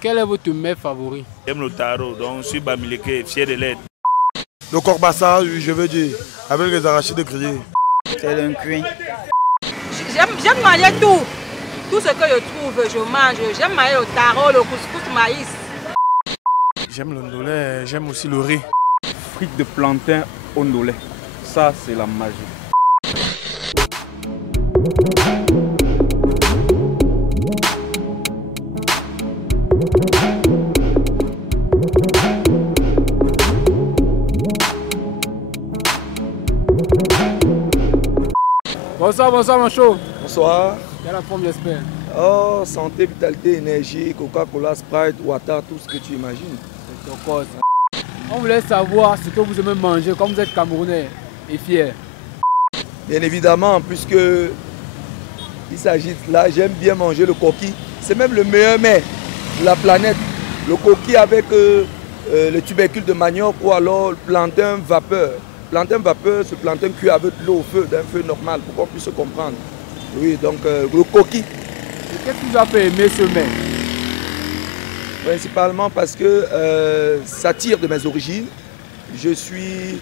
Quel est votre mets favori? J'aime le taro, donc je suis Bamileke, fier de l'être. Le corbassa, je veux dire, avec les arachides grillés. C'est le cuit. J'aime manger tout. Tout ce que je trouve, je mange. J'aime manger le taro, le couscous, maïs. J'aime le ndolé, j'aime aussi le riz. Frites de plantain au ndolé. Ça, c'est la magie. Bonsoir, bonsoir mon chaud. Bonsoir. Quelle la forme j'espère? Oh, santé, vitalité, énergie, Coca-Cola, Sprite, Water, tout ce que tu imagines. C'est quoi ça? On voulait savoir ce que vous aimez manger comme vous êtes Camerounais et fier. Bien évidemment, puisque il s'agit là, j'aime bien manger le coquille. C'est même le meilleur mets de la planète. Le coquille avec le tubercule de manioc ou alors le plantain vapeur. Plantain vapeur, ce plantain cuit avec de l'eau au feu, d'un feu normal, pour qu'on puisse se comprendre. Oui, donc le coquille. Qu'est-ce qui vous a fait aimer ce mets? Principalement parce que ça tire de mes origines. Je suis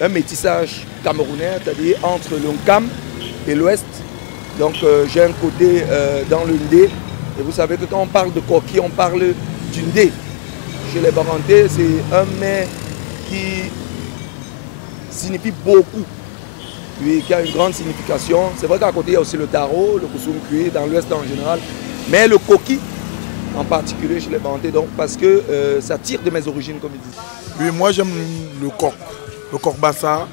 un métissage camerounais, c'est-à-dire entre le Nkam et l'Ouest. Donc j'ai un côté dans le Ndé. Et vous savez que quand on parle de coquille, on parle du Ndé. Chez les Barantais, c'est un mets qui signifie beaucoup, oui, qui a une grande signification. C'est vrai qu'à côté, il y a aussi le taro, le koussoum cuit, dans l'Ouest en général. Mais le coquille, en particulier chez les Barantais, donc parce que ça tire de mes origines, comme ils disent. Oui, moi j'aime le corbassa,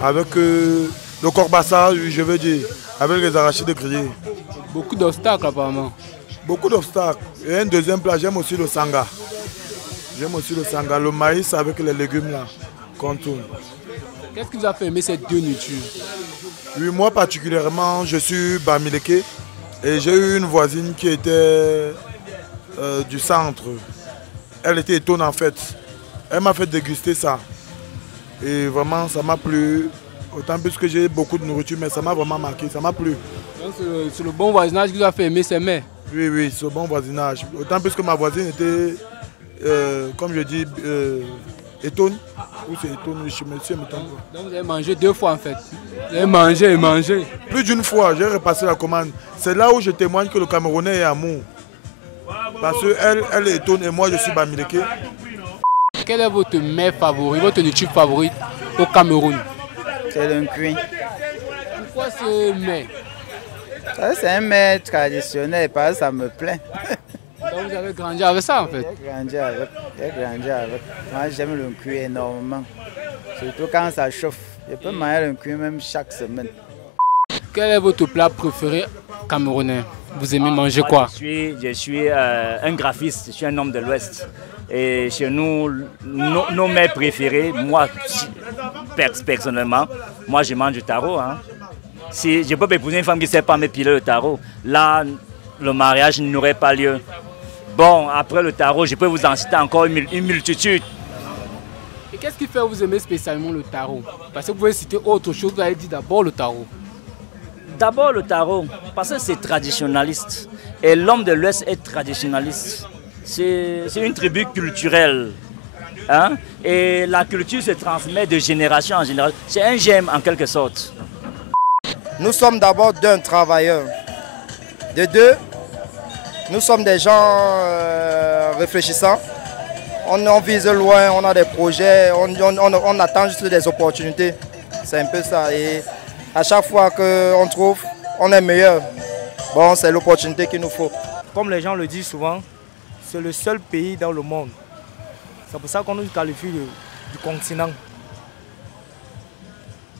avec le corbassa, je veux dire, avec les arachides grillés. Beaucoup d'obstacles apparemment. Beaucoup d'obstacles. Et un deuxième plat, j'aime aussi le sanga. J'aime aussi le sanga, le maïs avec les légumes là, qu'on tourne. Qu'est-ce qui vous a fait aimer ces deux nourritures? Oui, moi particulièrement, je suis Bamileke et j'ai eu une voisine qui était du centre. Elle était étonnante en fait. Elle m'a fait déguster ça. Et vraiment, ça m'a plu. Autant plus que j'ai beaucoup de nourriture, mais ça m'a vraiment marqué, ça m'a plu. Donc c'est le bon voisinage qui vous a fait aimer ces mets? Oui, oui, c'est le bon voisinage. Autant plus que ma voisine était, comme je dis, étonne. Ou c'est étonne, je me suis étonné. Donc vous avez mangé deux fois en fait. Vous avez mangé et mangé. Plus d'une fois, j'ai repassé la commande. C'est là où je témoigne que le Camerounais est amour. Parce qu'elle elle est étonne et moi je suis Bamileke. Quel est votre mets favori, votre nourriture favorite au Cameroun? C'est le cuit. Pourquoi ce mets? C'est un mets traditionnel parce que ça me plaît. Donc vous avez grandi avec ça en fait? J'ai grandi avec. Moi j'aime le cuit énormément. Surtout quand ça chauffe. Je peux manger le cuit même chaque semaine. Quel est votre plat préféré camerounais? Vous aimez manger quoi? Je suis un graphiste, je suis un homme de l'Ouest. Et chez nous, nos mets préférés, moi personnellement, moi je mange du taro. Hein. Si je peux épouser une femme qui ne sait pas m'épiler le taro, là le mariage n'aurait pas lieu. Bon, après le taro, je peux vous en citer encore une multitude. Et qu'est-ce qui fait que vous aimez spécialement le taro? Parce que vous pouvez citer autre chose, vous avez dit d'abord le taro. D'abord le taro, parce que c'est traditionnaliste. Et l'homme de l'Ouest est traditionnaliste. C'est une tribu culturelle. Hein? Et la culture se transmet de génération en génération. C'est un gemme en quelque sorte. Nous sommes d'abord d'un travailleur. De deux, nous sommes des gens réfléchissants. On vise loin, on a des projets, on attend juste des opportunités. C'est un peu ça. Et à chaque fois qu'on trouve, on est meilleur. Bon, c'est l'opportunité qu'il nous faut. Comme les gens le disent souvent, c'est le seul pays dans le monde. C'est pour ça qu'on nous qualifie du continent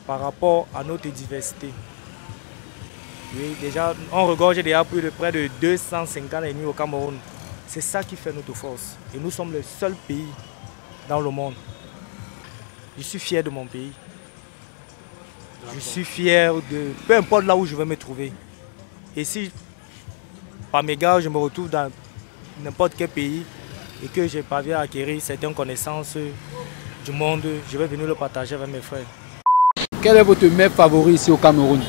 par rapport à notre diversité. Oui, déjà, on regorge déjà plus de près de 250 ennemis au Cameroun. C'est ça qui fait notre force. Et nous sommes le seul pays dans le monde. Je suis fier de mon pays. Je suis fier de... Peu importe là où je vais me trouver. Et si, par mes gars, je me retrouve dans n'importe quel pays et que je parviens à acquérir certaines connaissances du monde, je vais venir le partager avec mes frères. Quel est votre mets favori ici au Cameroun?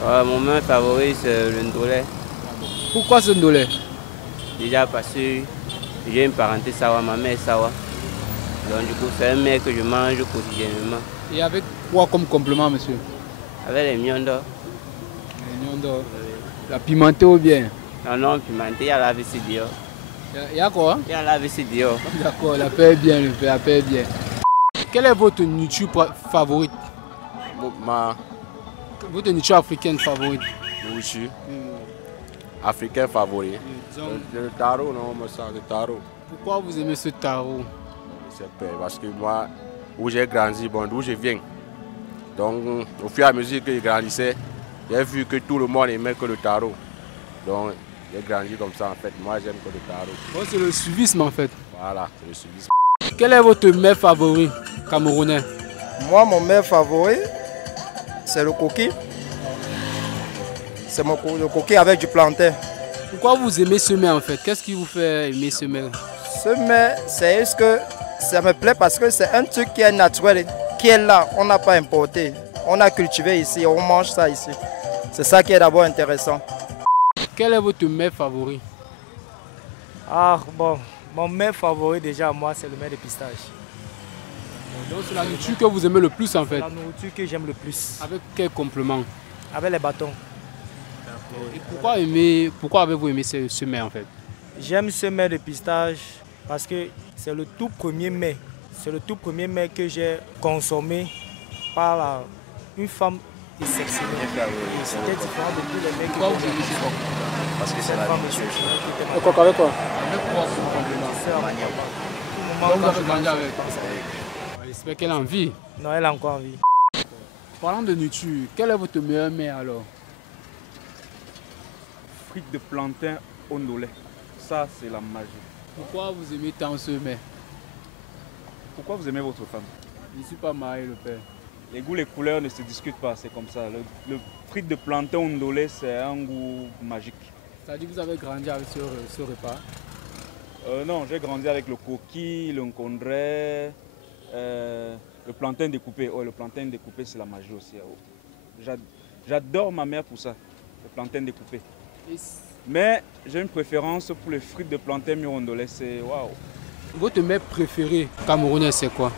Mon mets favori, c'est le ndolé. Pourquoi ce ndolé? Déjà parce que j'ai une parenté Sawa, ma mère est Sawa. Donc du coup, c'est un mets que je mange quotidiennement. Et avec quoi comme complément, monsieur? Avec les miondo. Les miondo. La pimentée ou bien? Non, pimentée, il y a la VCDO. Il y a quoi? Il y a la VCDO. D'accord, la paix est bien, la paix est bien. Quelle est votre nourriture favorite? Votre nourriture africaine favorite? Nourriture africaine favorite? Le taro, non, on me sent le taro. Pourquoi vous aimez ce taro? Parce que moi, où j'ai grandi, bon, d'où je viens. Donc, au fur et à mesure que je grandissais, j'ai vu que tout le monde aimait que le taro. Donc, j'ai grandi comme ça en fait. Moi, j'aime que le taro. Bon, c'est le suivisme en fait. Voilà, c'est le suivisme. Quel est votre mets favori camerounais? Moi, mon mets favori, c'est le coquille. C'est le coquille avec du plantain. Pourquoi vous aimez ce mets en fait? Qu'est-ce qui vous fait aimer ce mets? Ce mets, c'est juste que ça me plaît parce que c'est un truc qui est naturel, qui est là. On n'a pas importé. On a cultivé ici, on mange ça ici. C'est ça qui est d'abord intéressant. Quel est votre mets favori? Ah bon, mon mets favori déjà moi c'est le mets de pistache. Donc c'est la nourriture que vous aimez le plus en fait? La nourriture que j'aime le plus. Avec quel complément? Avec les bâtons. Et pourquoi avez-vous aimé ce mets en fait? J'aime ce mets de pistache parce que c'est le tout premier mets. C'est le tout premier mets que j'ai consommé par une femme exceptionnelle. C'était différent de tous les mecs. Pourquoi vous aimez ce mets? Parce que c'est la nourriture. Avec quoi? Avec quoi comme complément? C'est la manioc. Donc vous avez grandi avec? J'espère qu'elle a envie. Non, elle a encore envie. Parlant de nourriture, quel est votre meilleur mets alors? Frites de plantain ondolé. Ça, c'est la magie. Pourquoi vous aimez tant ce mets? Pourquoi vous aimez votre femme? Je ne suis pas marié, le père. Les goûts, les couleurs ne se discutent pas, c'est comme ça. Le frites de plantain ondolé, c'est un goût magique. Ça veut dire que vous avez grandi avec ce repas? Non, j'ai grandi avec le coquille, le nkondré, le plantain découpé. Oh, le plantain découpé, c'est la magie aussi. Oh. J'adore ma mère pour ça, le plantain découpé. Mais j'ai une préférence pour les frites de plantain mirondolais, c'est waouh. Votre mets préféré camerounais, c'est quoi?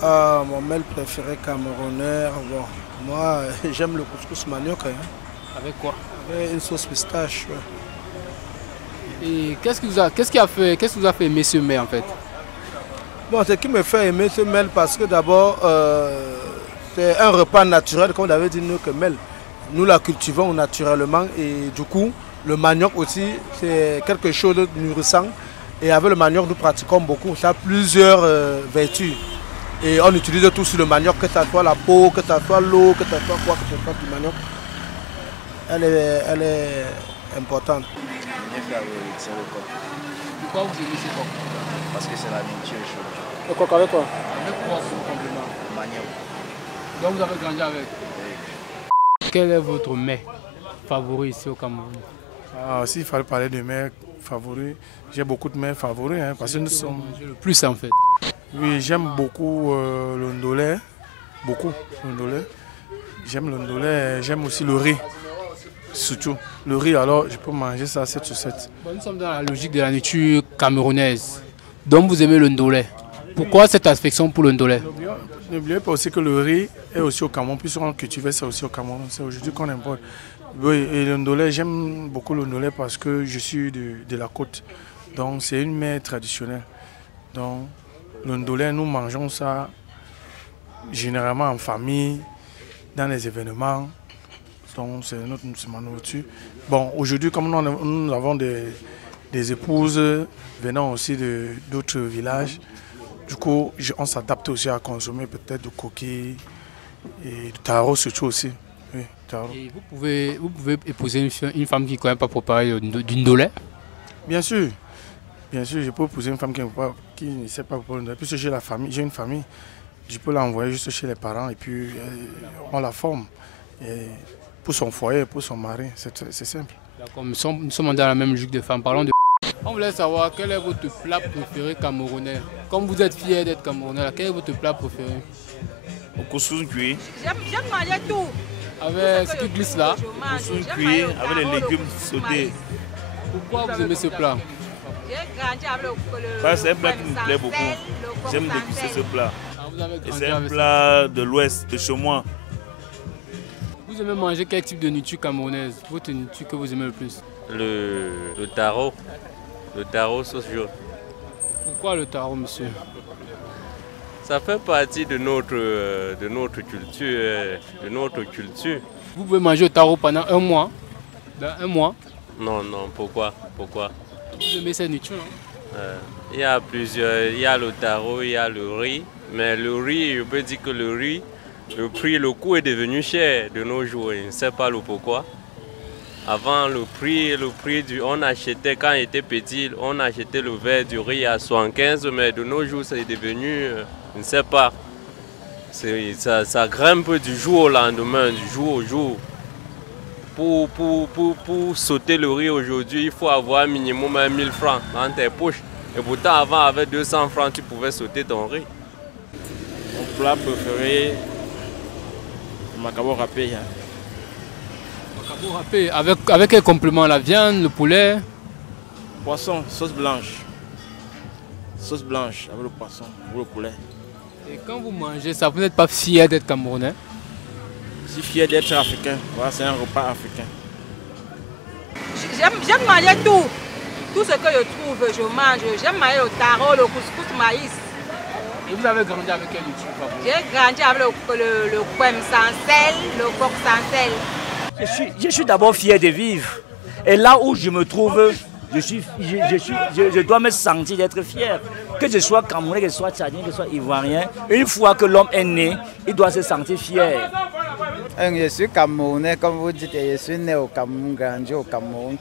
Mon mets préféré camerounais, bon, moi j'aime le couscous manioc. Hein. Avec quoi? Avec une sauce pistache. Ouais. Et qu'est-ce qui vous a fait aimer ce mets en fait? Bon, ce qui me fait aimer ce mets parce que d'abord c'est un repas naturel, comme vous l'avez dit, nous que mel. Nous la cultivons naturellement et du coup le manioc aussi c'est quelque chose de nourrissant et avec le manioc nous pratiquons beaucoup, ça a plusieurs vertus et on utilise tout sur le manioc, que ce soit la peau, que ce soit l'eau, que ce soit quoi que ce soit du manioc, elle est importante. C'est le coq. Pourquoi vous aimez ce coq? Parce que c'est la nourriture chaude. Le coq avec quoi? Avec quoi comme complément? Le manioc. Donc vous avez grandi avec? Quel est votre mets favori ici au Cameroun? S'il fallait parler de mets favoris, j'ai beaucoup de mets favoris hein, parce que nous sommes le plus en fait. Oui, j'aime beaucoup le ndolé, beaucoup le ndolé. J'aime le ndolé, j'aime aussi le riz, surtout le riz. Alors je peux manger ça 7 sur 7. Bon, nous sommes dans la logique de la nourriture camerounaise. Donc vous aimez le ndolé. Pourquoi cette affection pour le ndolé? N'oubliez pas aussi que le riz est aussi au Cameroun, puisqu'on cultive ça aussi au Cameroun. C'est aujourd'hui qu'on importe. Oui, et le ndolé, j'aime beaucoup le ndolé parce que je suis de la côte. Donc c'est une mets traditionnelle. Donc le ndolé, nous mangeons ça généralement en famille, dans les événements. Donc c'est ma nourriture. Bon, aujourd'hui, comme nous avons des épouses venant aussi d'autres villages, du coup, on s'adapte aussi à consommer peut-être du coquille et du taro surtout aussi. Oui, taro. Et vous pouvez épouser une femme qui ne connaît pas préparer du ndolé? Bien sûr, je peux épouser une femme qui ne sait pas préparer du ndolé. Puisque j'ai une famille, je peux l'envoyer juste chez les parents et puis on la forme. Et pour son foyer, pour son mari, c'est simple. D'accord, nous sommes dans la même logique de femmes. Parlons de... On voulait savoir quel est votre plat préféré camerounais. Comme vous êtes fier d'être camerounais, quel est votre plat préféré? Au couscous cuit. J'aime manger tout. Avec ce qui glisse là. Couscous cuit avec les légumes sautés. Pourquoi vous aimez ce plat? J'ai grandi avec le Ça, c'est un plat qui me plaît beaucoup. J'aime déguster ce plat. Et c'est un plat de l'Ouest, de chez moi. Vous aimez manger quel type de nourriture camerounaise? Votre nourriture que vous aimez le plus? Le taro. Le taro sauce jaune. Pourquoi le taro, monsieur? Ça fait partie de notre culture. Vous pouvez manger le taro pendant un mois? Dans un mois? Non, pourquoi? Vous aimez cette nourriture, non? Il y a plusieurs, il y a le taro, il y a le riz. Mais le riz, je peux dire que le riz, le coût est devenu cher de nos jours. Je ne sais pas le pourquoi. Avant, le prix on achetait, quand on était petit, on achetait le verre du riz à 75, mais de nos jours, c'est devenu, je ne sais pas. Ça grimpe du jour au lendemain, du jour au jour. Pour sauter le riz aujourd'hui, il faut avoir minimum 1000 francs dans tes poches. Et pourtant, avant, avec 200 francs, tu pouvais sauter ton riz. Mon plat préféré, le macabo râpé. Macabo râpé, avec quel complément? La viande, le poulet? Poisson, sauce blanche. Sauce blanche avec le poisson, ou le poulet. Et quand vous mangez ça, vous n'êtes pas fier d'être Camerounais? Je suis fier d'être africain. Voilà, c'est un repas africain. J'aime manger tout. Tout ce que je trouve, je mange. J'aime manger le taro, le couscous, maïs. Et vous avez grandi avec quelle nourriture? J'ai grandi avec le kwem sans sel, le coq sans sel. Je suis d'abord fier de vivre. Et là où je me trouve, je dois me sentir d'être fier. Que je sois Camerounais, que je sois Tchadien, que je sois Ivoirien, une fois que l'homme est né, il doit se sentir fier. Je suis Camerounais, comme vous dites, et je suis né au Cameroun, grandi au Cameroun.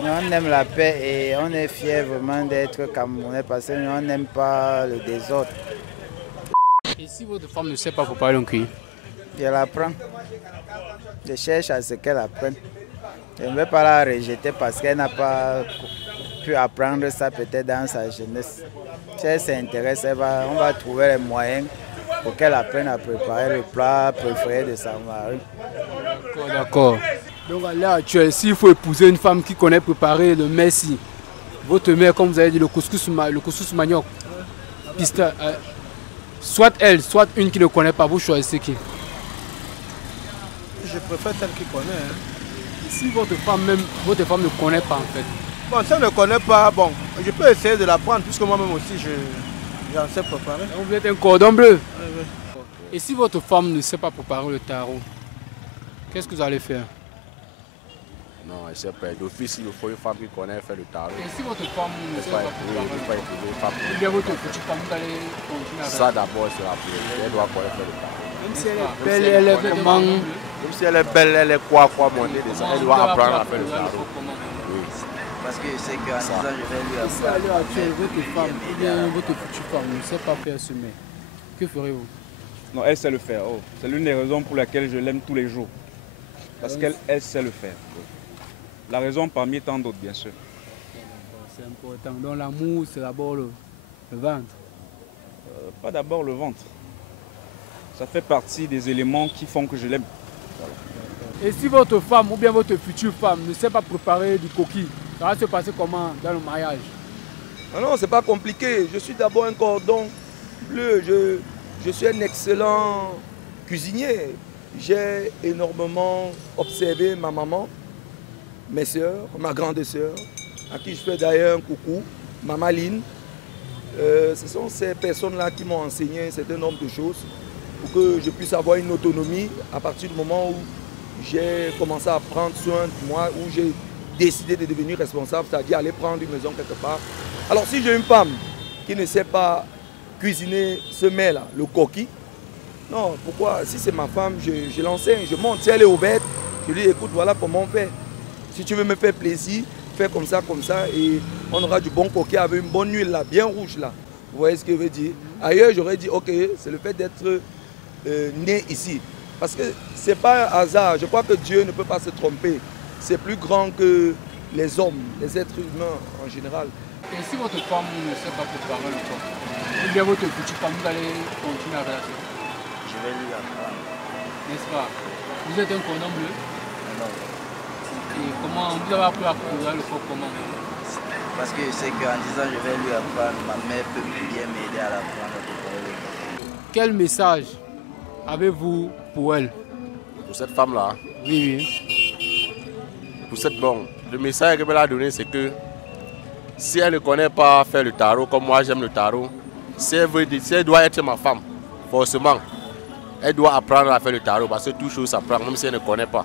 On aime la paix et on est fiers vraiment d'être Camerounais parce qu'on n'aime pas le désordre. Et si votre femme ne sait pas préparer le cuit? Je l'apprends. Je cherche à ce qu'elle apprenne. Je ne vais pas la rejeter parce qu'elle n'a pas pu apprendre ça peut-être dans sa jeunesse. Si elle s'intéresse, on va trouver les moyens pour qu'elle apprenne à préparer le plat préféré de sa mari. D'accord. Donc à l'heure actuelle, s'il faut épouser une femme qui connaît préparer le messi, votre mère, comme vous avez dit, le couscous manioc, soit elle, soit une qui ne connaît pas, vous choisissez qui? Je préfère celle qui connaît. Hein. Si votre femme ne connaît pas en fait? Bon, si elle ne connaît pas, bon, je peux essayer de l'apprendre puisque moi-même aussi j'en sais préparer. Donc vous êtes un cordon bleu? Oui. Et si votre femme ne sait pas préparer le taro, qu'est-ce que vous allez faire? Non, elle ne sait pas. D'office, il faut une femme qui connaît faire le taro. Et si votre femme ne sait pas préparer le taro, ou bien votre petite femme, vous allez continuer à faire? Ça d'abord, c'est la priorité. Elle doit connaître faire le taro. Même si elle est belle, elle est vraiment... Même si elle est belle, elle est quoi monter des elle doit apprendre à faire le taro. Parce que c'est qu'en 10 ans, je vais lui apprendre. Si votre femme ou bien votre future femme ne sait pas faire semer, que ferez-vous? Non, elle sait le faire. Oh. C'est l'une des raisons pour laquelle je l'aime tous les jours. Parce qu'elle sait le faire. La raison parmi tant d'autres, bien sûr. C'est important. Donc l'amour, c'est d'abord le ventre. Pas d'abord le ventre. Ça fait partie des éléments qui font que je l'aime. Et si votre femme ou bien votre future femme ne sait pas préparer du coquille, ça va se passer comment dans le mariage? Non, c'est pas compliqué. Je suis d'abord un cordon bleu. Je suis un excellent cuisinier. J'ai énormément observé ma maman, mes soeurs, ma grande sœur, à qui je fais d'ailleurs un coucou, Maman Line. Ce sont ces personnes-là qui m'ont enseigné un certain nombre de choses pour que je puisse avoir une autonomie à partir du moment où j'ai commencé à prendre soin de moi, où j'ai décidé de devenir responsable, c'est-à-dire aller prendre une maison quelque part. Alors si j'ai une femme qui ne sait pas cuisiner ce mets-là, le coquille, non, pourquoi? Si c'est ma femme, je l'enseigne, je monte. Si elle est ouverte, je lui dis, écoute, voilà comment on fait. Si tu veux me faire plaisir, fais comme ça, et on aura du bon coquille avec une bonne huile là, bien rouge là. Vous voyez ce que je veux dire? Ailleurs, j'aurais dit, ok, c'est le fait d'être né ici. Parce que ce n'est pas un hasard. Je crois que Dieu ne peut pas se tromper. C'est plus grand que les hommes, les êtres humains en général. Et si votre femme ne sait pas préparer le corps, ou bien votre future femme, vous allez continuer à faire ça? Je vais lui apprendre. N'est-ce pas? Vous êtes un cordon bleu? Non. Et comment vous avez appris à courir le coq comment? Parce que je sais qu'en disant je vais lui apprendre, ma mère peut bien m'aider à l'apprendre. Quel message avez-vous pour elle? Pour cette femme-là? Oui, oui. Pour cette bonne. Le message que je vais la donner, c'est que si elle ne connaît pas faire le tarot comme moi j'aime le tarot, si elle doit être ma femme, forcément, elle doit apprendre à faire le tarot parce que toute chose s'apprend, même si elle ne connaît pas.